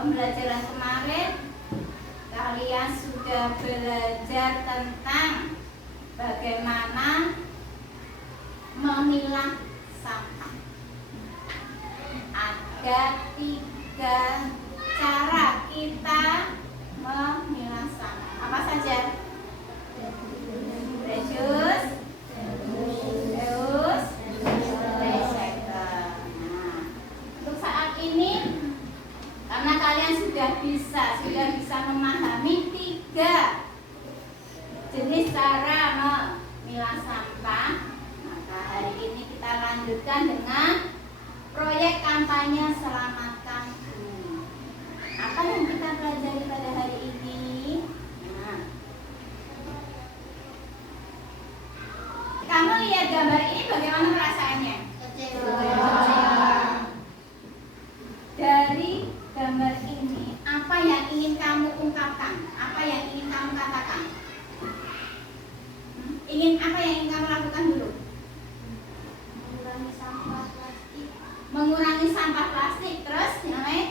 Pembelajaran kemarin kalian sudah belajar tentang bagaimana memilah sampah. Ada 3 cara kita memilah sampah. Apa saja? Reduce, reuse, recycle. Nah, untuk saat ini karena kalian sudah bisa memahami 3 jenis cara memilah sampah, maka hari ini kita lanjutkan dengan proyek kampanye Selamatkan Bumi. Apa yang kita pelajari pada hari ini? Nah, kamu lihat gambar ini bagaimana perasaannya? Dari gambar ini, apa yang ingin kamu ungkapkan? Apa yang ingin kamu katakan? Apa yang ingin kamu lakukan dulu? Mengurangi sampah plastik. Mengurangi sampah plastik. Terus yang lain?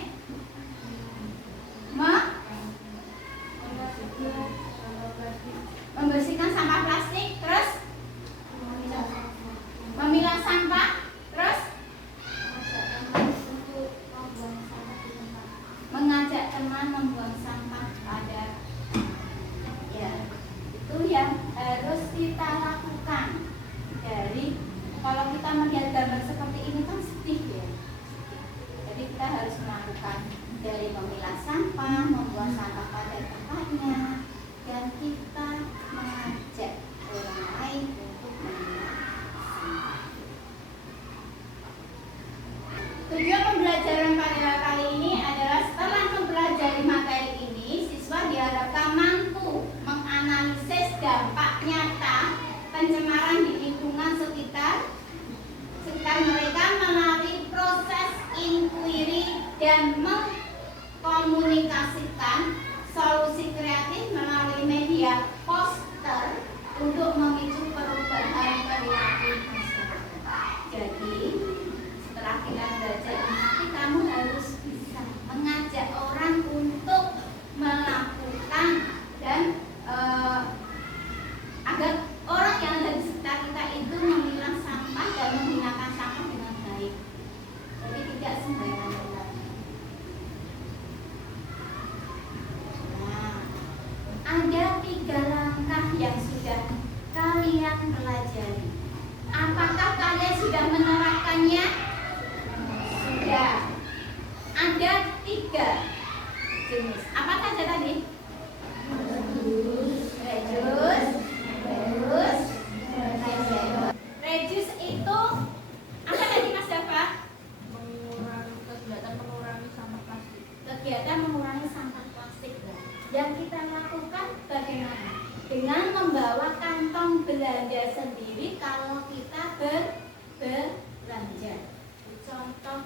Membersihkan sampah plastik. Terus? Memilah sampah. Terus? Mengajak teman membuang sampah pada itu yang harus kita lakukan. Dari kalau kita melihat gambar seperti ini kan sedih ya. Jadi kita harus melakukan dari memilah sampah, membuang sampah pada tempatnya, dan kita mengajak orang lain untuk memilah sampah. Tujuan pembelajaran pada kali ini adalah setelah mempelajari materi ini, siswa diharapkan mampu menganalisis dampak nyata pencemaran di lingkungan Kan mereka melalui proses inquiry dan mengkomunikasikan solusi kreatif melalui media poster untuk memicu perubahan perilaku masyarakat. Jadi setelah kita belajar ini, kamu harus bisa mengajak orang untuk melakukan dan agar orang yang ada di sekitar kita itu memilah sampah dan menggunakan sampah dengan baik. Jadi tidak sembarangan lagi. Nah, ada 3 langkah yang sudah kalian pelajari. Apakah kalian sudah menerapkannya? Sudah. Ada 3 jenis. Apa saja tadi? Reduce itu apa tadi Mas Dava? Kegiatan mengurangi sampah plastik. Yang kita lakukan bagaimana? Dengan membawa kantong belanja sendiri kalau kita berbelanja. Contoh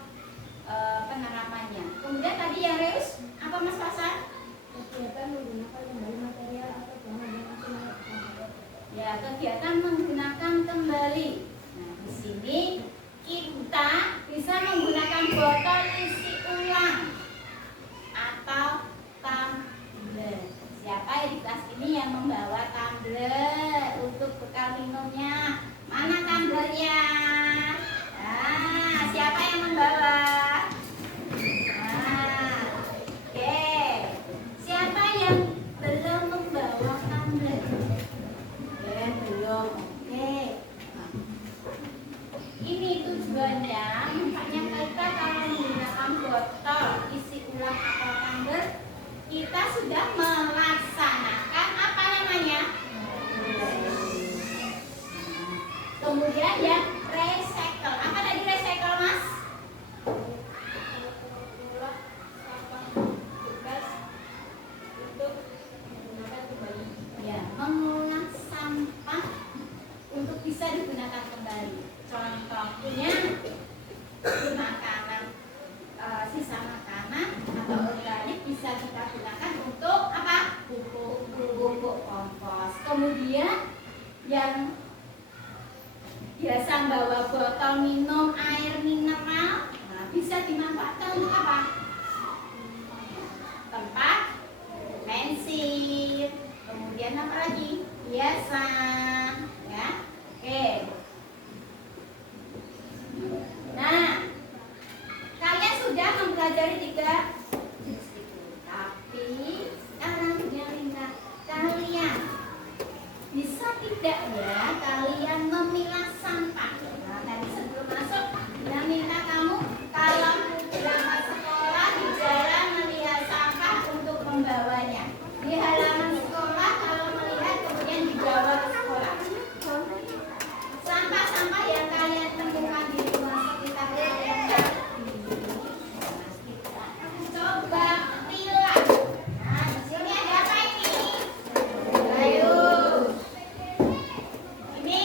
penerapannya. Kemudian tadi yang reus apa Mas Fasan? Kegiatan menggunakan kembali material atau bahan yang masih menggunakan. Ya, kegiatan menggunakan kembali. Nah, di sini kita bisa menggunakan botol isi ulang atau tumbler. Siapa di kelas ini yang membawa tumbler untuk bekal minumnya? Mana tumblernya? Nah, siapa yang membawa? Kita sudah melaksanakan apa namanya? Kemudian ya recycle. Apa tadi recycle Mas? Ya, mengolah sampah untuk bisa digunakan kembali. Contohnya makanan, sisa makanan atau organik bisa kita gunakan untuk apa? Pupuk kompos. Kemudian yang biasa bawa botol minum air mineral, nah, bisa dimanfaatkan untuk apa? Tempat pensil. Kemudian apa lagi? Hiasan, ya. Oke. Nah, kalian sudah mempelajari 3 jenis itu. Tapi sekarang Dinda, kalian bisa tidak ya kalian memilah sampah? Nah, tadi sebelum masuk Dinda minta kamu kalau berangkat sekolah di jalan melihat sampah untuk membawanya. Di halaman sekolah kalau melihat kemudian dibawa ke sekolah. Sampah-sampah yang kalian temukan di rumah sekitar kalian, coba pilah. Nah, di sini ada apa ini? Ayo. Ini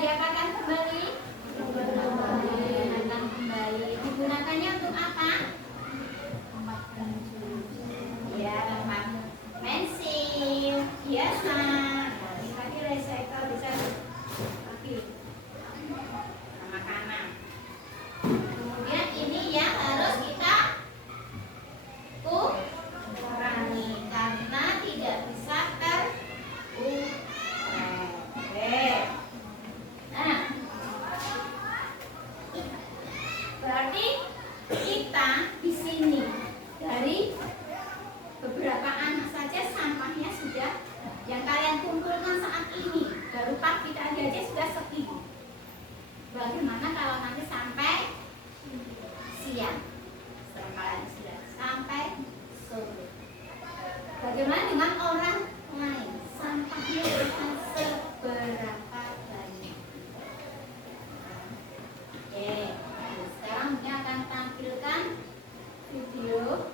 diapakan kembali? Digunakan kembali. Digunakannya untuk apa? Ya, tempat pensil, biasa. Tadi recycle bisa lagi sama makanan. Kemudian ini yang harus kita kurangi karena tidak bisa terurai. Oke. Nah, berarti kita di sini dari beberapa anak saja sampahnya sudah yang kalian kumpulkan saat ini baru pagi tadi aja sudah segini. Bagaimana kalau nanti sampai siang? Setelah kalian sudah sampai sore. Bagaimana dengan orang lain? Sampahnya akan seberapa banyak? Oke, sekarang kita akan tampilkan video.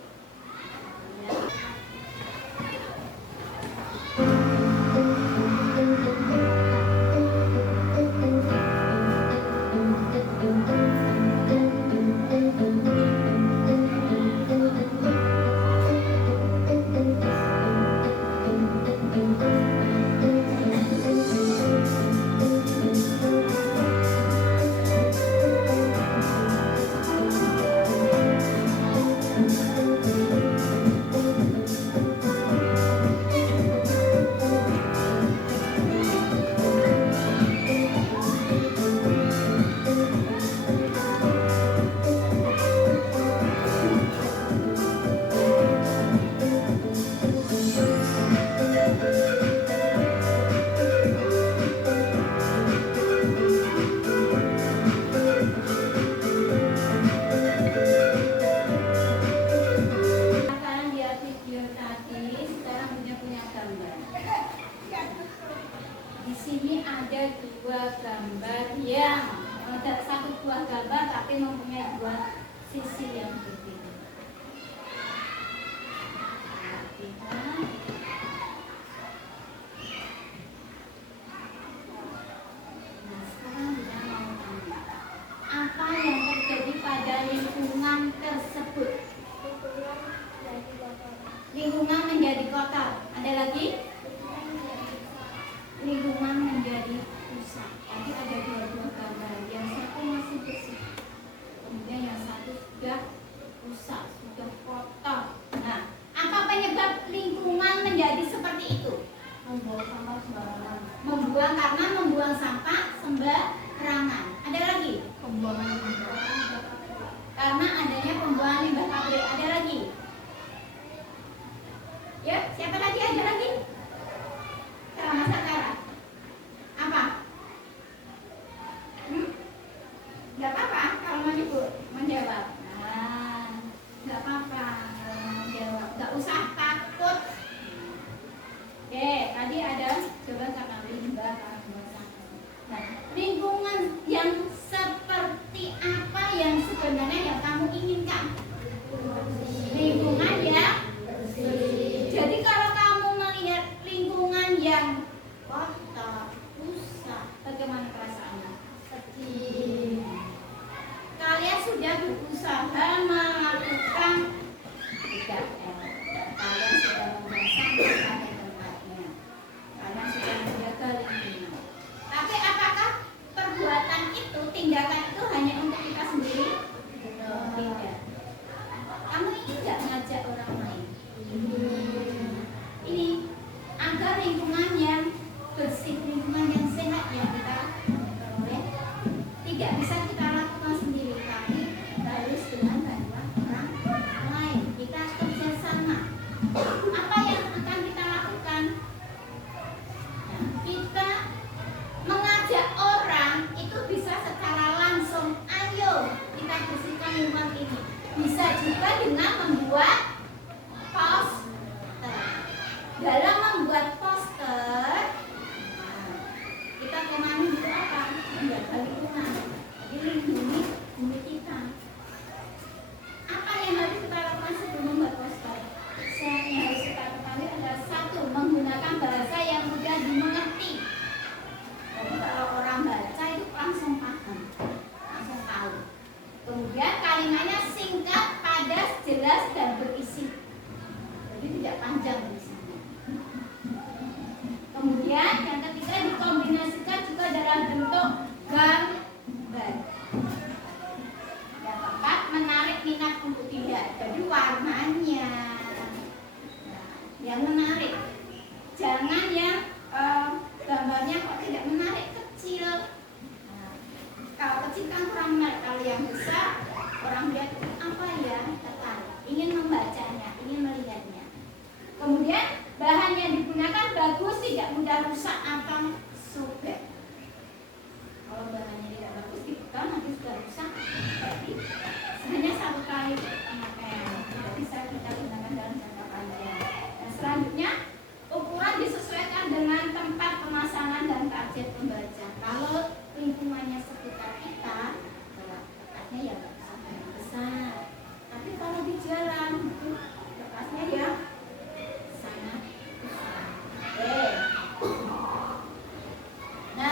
Kalian lihat video tadi, sekarang punya gambar. Di sini ada dua gambar yang ada satu buah gambar tapi mempunyai dua sisi yang berbeda. Perhatikan. Nah, sekarang kita mau tanya, apa yang terjadi pada lingkungan tersebut? Lingkungan menjadi kotor. Ada lagi? Lingkungan menjadi rusak. Tadi ada dua gambar. Yang satu masih bersih, kemudian yang satu sudah rusak, sudah kotor. Nah, apa penyebab lingkungan menjadi seperti itu? Membuang sampah sembarangan. Membuang karena membuang sampah sembarangan. Ada lagi? Pembuangan limbah. Karena adanya pembuangan limbah pabrik. Ada lagi? Ya, siapa lagi? Ada lagi? Sama Sakara. Apa? Gak apa-apa kalau mau menjawab. Nah, gak apa-apa kalau mau menjawab. Gak usah takut. Oke, tadi ada coba karena limbah, karena buang sampah. Nah, lingkungan yang seperti apa yang sebenarnya yang kamu inginkan? Lingkungan yang bersih. Jadi kalau kamu melihat lingkungan yang kotor, rusak, bagaimana perasaannya? Sedih. Kalian sudah berusaha melakukan 3M. Kalian sudah membuang sampah pada tempatnya. Kalian sudah menjaga lingkungan. Tapi apakah perbuatan itu, tindakan itu hanya untuk kita sendiri? Tidak. Kamu ingin nggak ngajak orang lain? Ini agar lingkungan yang bersih, lingkungan yang sehat yang kita peroleh tidak bisa kita lakukan sendiri, tapi harus dengan bantuan orang lain. Kita kerjasama. Apa yang akan kita lakukan? Nah, kita mengajak orang itu bisa secara langsung. Ayo kita bersihkan lingkungan ini. Bisa juga dengan membuat poster. Dalam membuat poster, kita temani itu apa? Menjaga lingkungan. Jadi lindungi bumi kita. Apa yang harus kita lakukan sebelum membuat poster? Yang harus kita ketahui adalah satu, menggunakan bahasa yang mudah dimengerti. Jadi kalau orang baca kan kurang menarik. Kalau yang besar, orang lihat apa ya, tertarik, ingin membacanya, ingin melihatnya. Kemudian bahan yang digunakan bagus, tidak mudah rusak atau sobek. Kalau bahannya tidak bagus, dipegang nanti sudah rusak. Jadi hanya satu kali pemakaian, tidak bisa kita gunakan dalam jangka panjang. Dan selanjutnya, ukuran disesuaikan dengan tempat pemasangan dan target pembaca. Kalau lingkungannya sekitar kita, kertasnya ya nggak usah banyak besar. Tapi kalau di jalan, itu kertasnya ya sangat besar. Oke. Nah,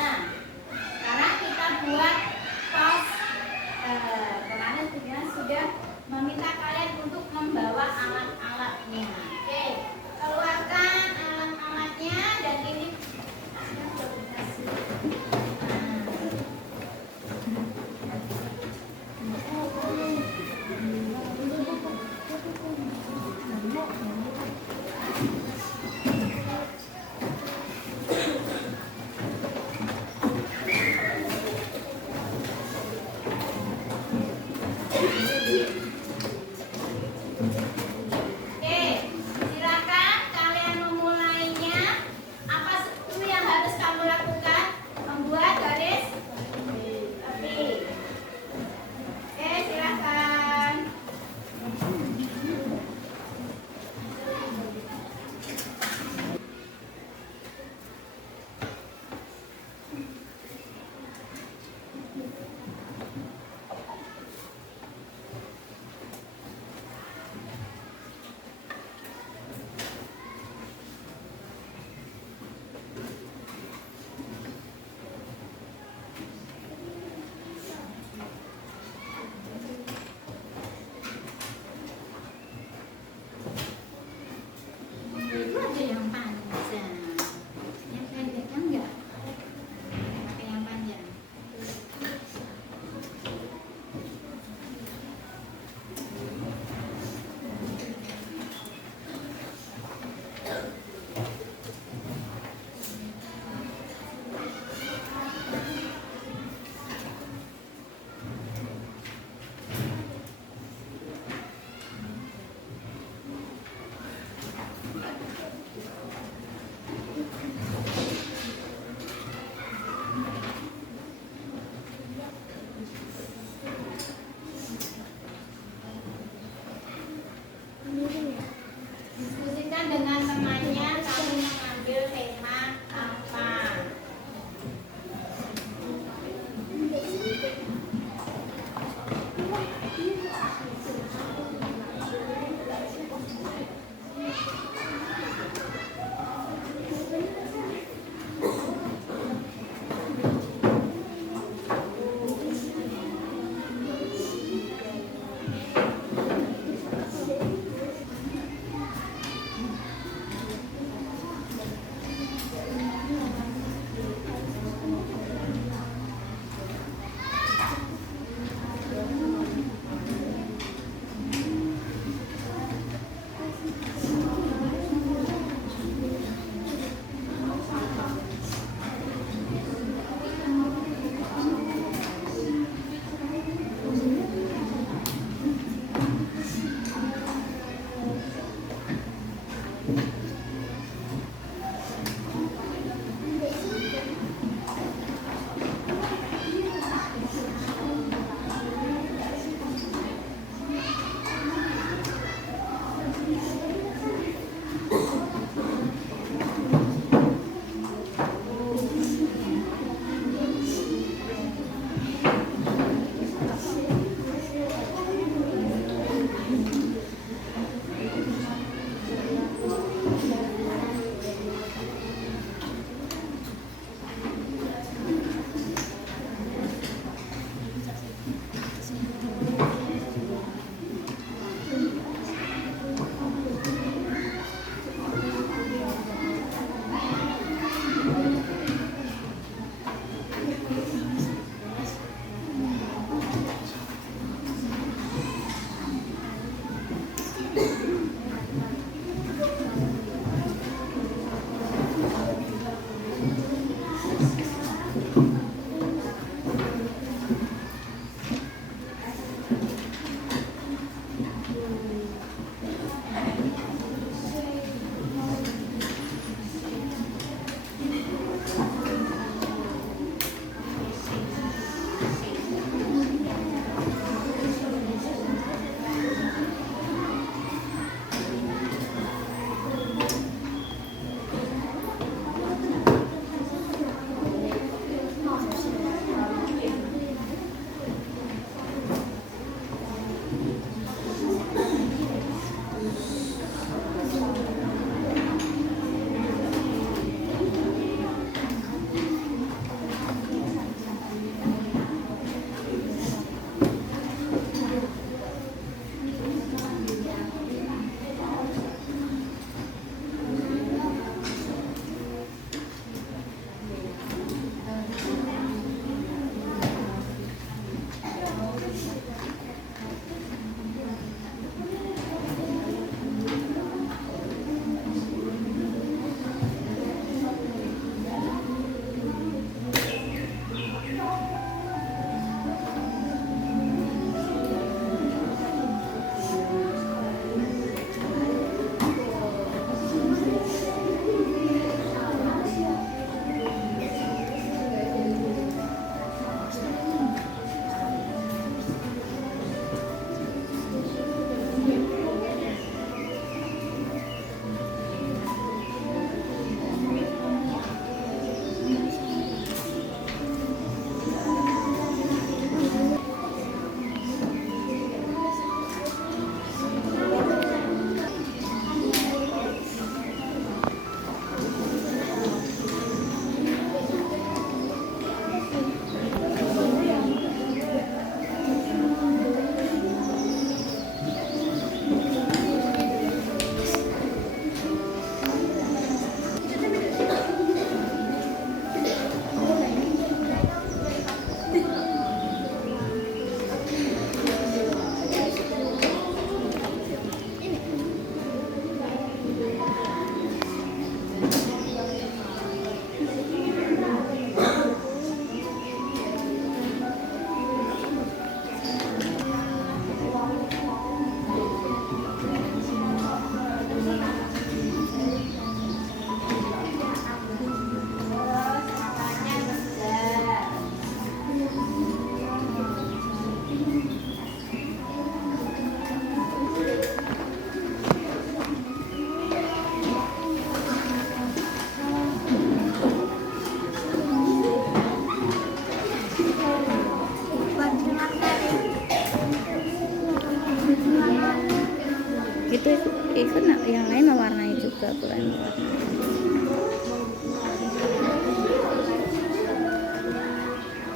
ikut yang lain mewarnai juga, bukan mewarnai.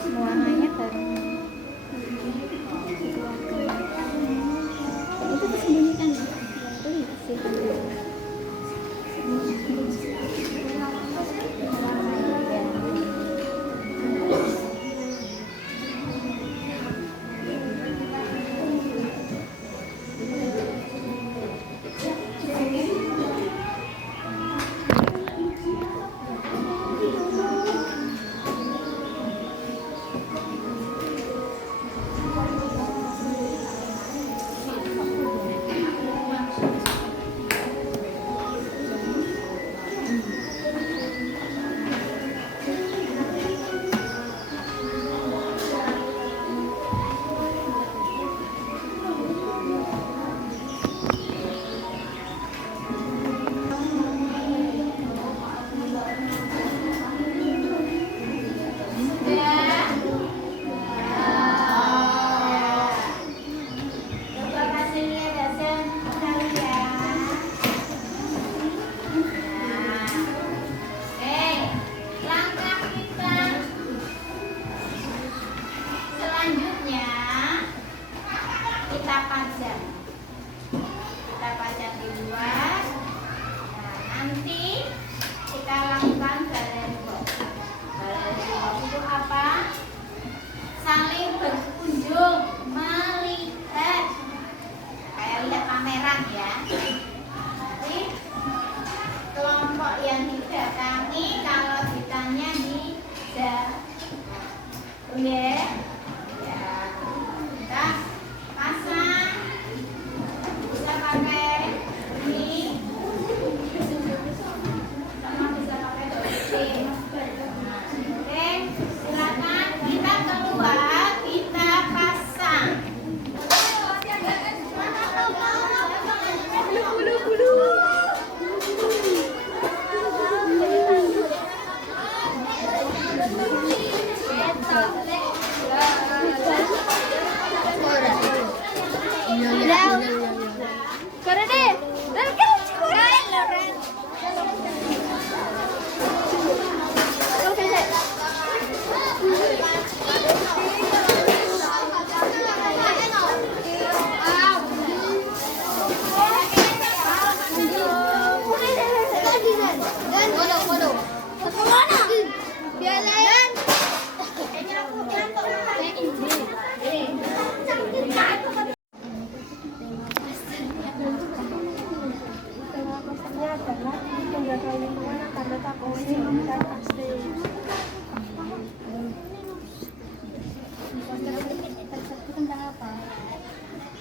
Mewarnainya bareng. Itu disembunyikan ya? Itu sih.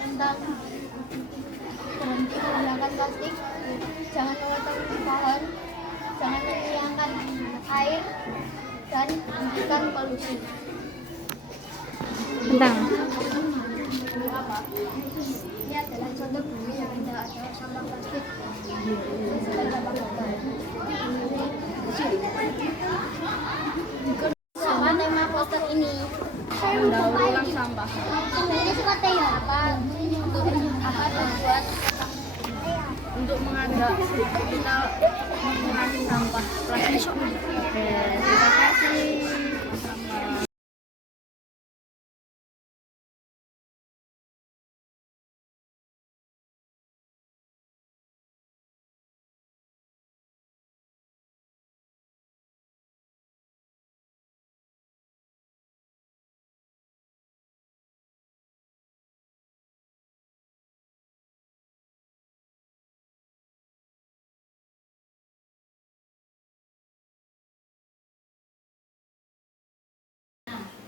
Tentang berhenti menggunakan plastik, jangan memotong pohon, jangan menghilangkan air, dan hentikan polusi. Tentang Apa? Ini adalah contoh bumi yang tidak ada sampah plastik. Sebagai sampah botol. Sama tema poster ini. mendaur ulang sampah. Ini suka teh ya? Apa? Untuk apa tujuan? Untuk mengajak kita mengurangi sampah plastik. Oke, terima kasih.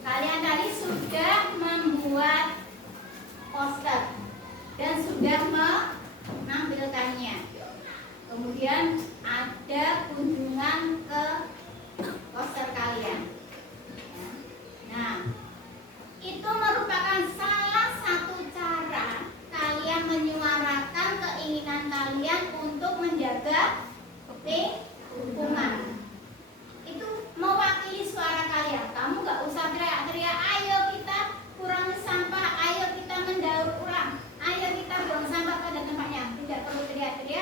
Kalian tadi sudah membuat poster dan sudah menampilkannya. Kemudian ada kunjungan ke poster kalian. Nah, itu merupakan salah satu cara kalian menyuarakan keinginan kalian untuk menjaga lingkungan. Itu mewakili suara kalian. Kamu nggak usah teriak-teriak, ayo kita kurangi sampah, ayo kita mendaur ulang, ayo kita buang sampah pada tempatnya. Tidak perlu teriak-teriak.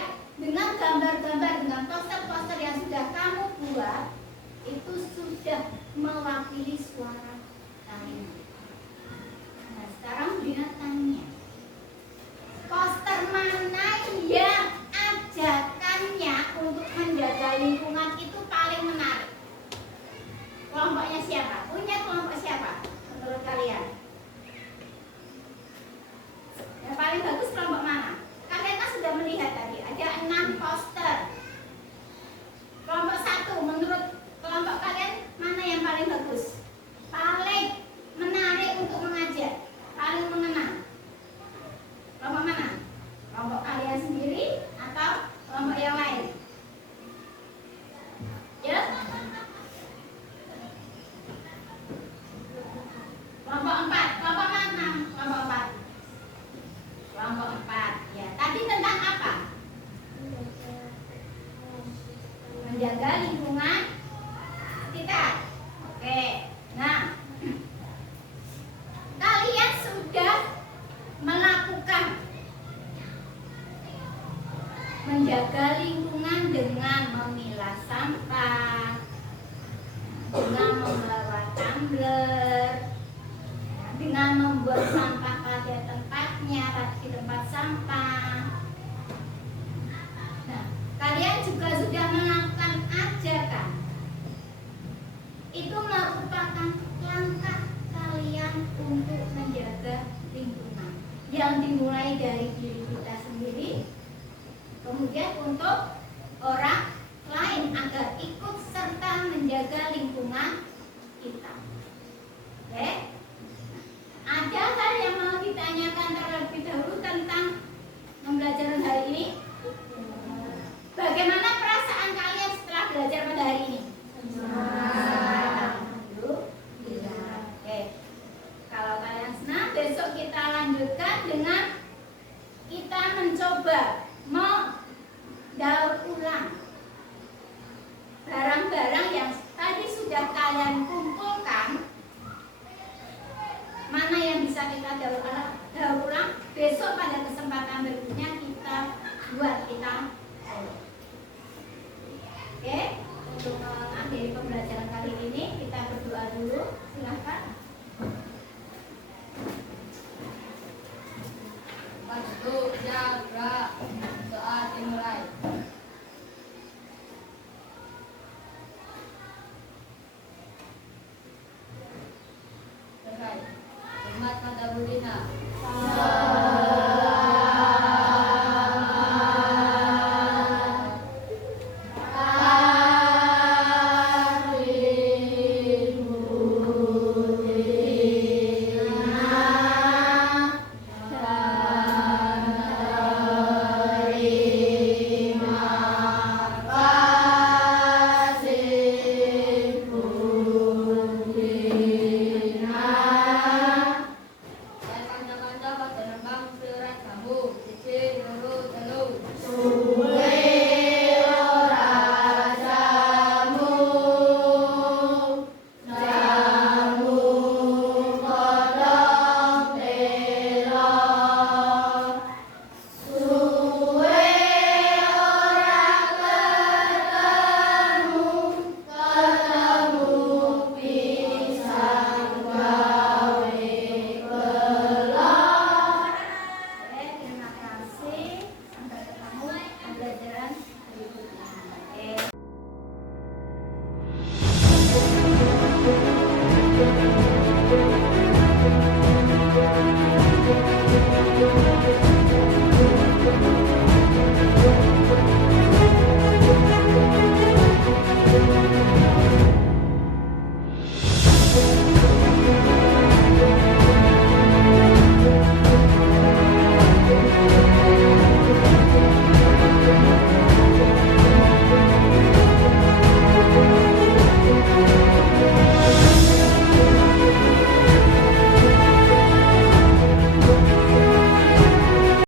menjaga lingkungan sekitar. Oke, nah kalian sudah melakukan menjaga lingkungan dengan memilah sampah, dengan membawa tumbler, dengan membuat sampah pada tempatnya, di tempat sampah. Nah, kalian juga sudah melakukan ajakan. Itu merupakan langkah kalian untuk menjaga lingkungan yang dimulai dari diri kita sendiri, kemudian untuk orang lain agar ikut serta menjaga lingkungan kita. Oke? Ada hal yang mau ditanyakan terlebih dahulu tentang pembelajaran hari ini? Bagaimana perasaan kalian setelah belajar pada hari ini? Alhamdulillah. Oke. Kalau kalian senang, besok kita lanjutkan dengan kita mencoba mendaur ulang barang-barang yang tadi sudah kalian kumpulkan. Mana yang bisa kita daur ulang? Besok pada kesempatan berikutnya kita buat Oke, untuk mengakhiri pembelajaran kali ini kita berdoa dulu. Silahkan. Waktu jaga saat dimulai. Selesai. Hormat pada budina.